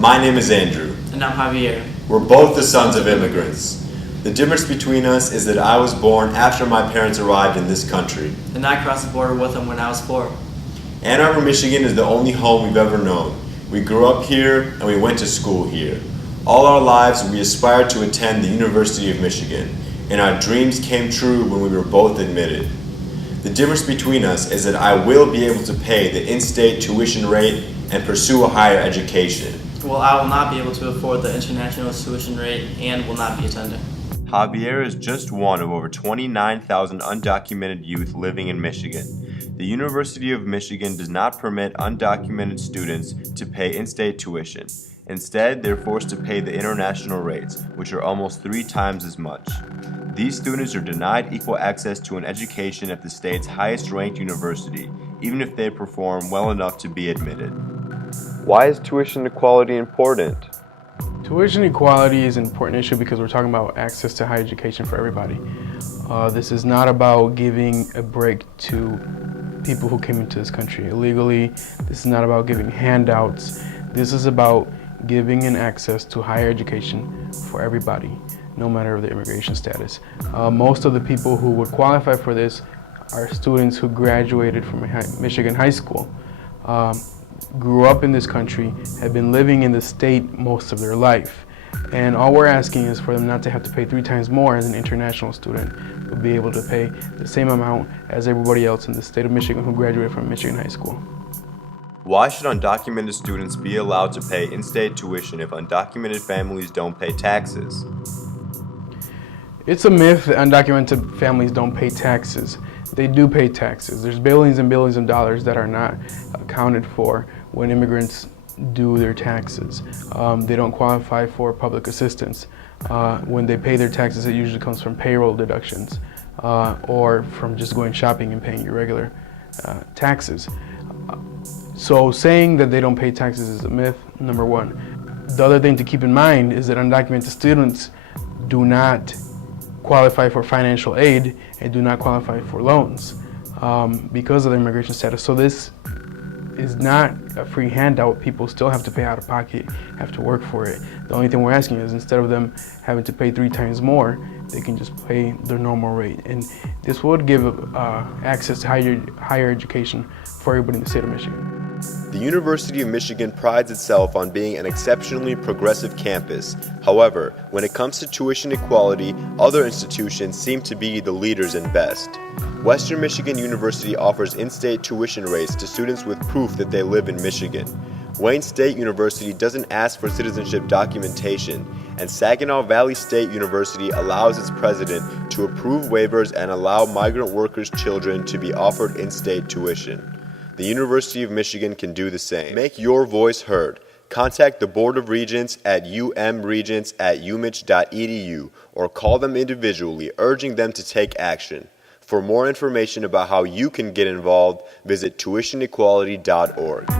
My name is Andrew. And I'm Javier. We're both the sons of immigrants. The difference between us is that I was born after my parents arrived in this country. And I crossed the border with them when I was 4. Ann Arbor, Michigan is the only home we've ever known. We grew up here and we went to school here. All our lives we aspired to attend the University of Michigan, and our dreams came true when we were both admitted. The difference between us is that I will be able to pay the in-state tuition rate and pursue a higher education. Well, I will not be able to afford the international tuition rate and will not be attending. Javier is just one of over 29,000 undocumented youth living in Michigan. The University of Michigan does not permit undocumented students to pay in-state tuition. Instead, they're forced to pay the international rates, which are almost 3 times as much. These students are denied equal access to an education at the state's highest-ranked university, even if they perform well enough to be admitted. Why is tuition equality important? Tuition equality is an important issue because we're talking about access to higher education for everybody. This is not about giving a break to people who came into this country illegally. This is not about giving handouts. This is about giving an access to higher education for everybody, no matter the immigration status. Most of the people who would qualify for this are students who graduated from Michigan high school, grew up in this country, have been living in the state most of their life. And all we're asking is for them not to have to pay 3 times more as an international student, but be able to pay the same amount as everybody else in the state of Michigan who graduated from Michigan high school. Why should undocumented students be allowed to pay in-state tuition if undocumented families don't pay taxes? It's a myth that undocumented families don't pay taxes. They do pay taxes. There's billions and billions of dollars that are not accounted for when immigrants do their taxes. They don't qualify for public assistance. When they pay their taxes, it usually comes from payroll deductions or from just going shopping and paying your regular taxes. So saying that they don't pay taxes is a myth, number one. The other thing to keep in mind is that undocumented students do not qualify for financial aid and do not qualify for loans because of their immigration status. So this is not a free handout. People still have to pay out of pocket, have to work for it. The only thing we're asking is instead of them having to pay 3 times more, they can just pay their normal rate. And this would give access to higher education for everybody in the state of Michigan. The University of Michigan prides itself on being an exceptionally progressive campus. However, when it comes to tuition equality, other institutions seem to be the leaders and best. Western Michigan University offers in-state tuition rates to students with proof that they live in Michigan. Wayne State University doesn't ask for citizenship documentation, and Saginaw Valley State University allows its president to approve waivers and allow migrant workers' children to be offered in-state tuition. The University of Michigan can do the same. Make your voice heard. Contact the Board of Regents at umregents@umich.edu or call them individually, urging them to take action. For more information about how you can get involved, visit tuitionequality.org.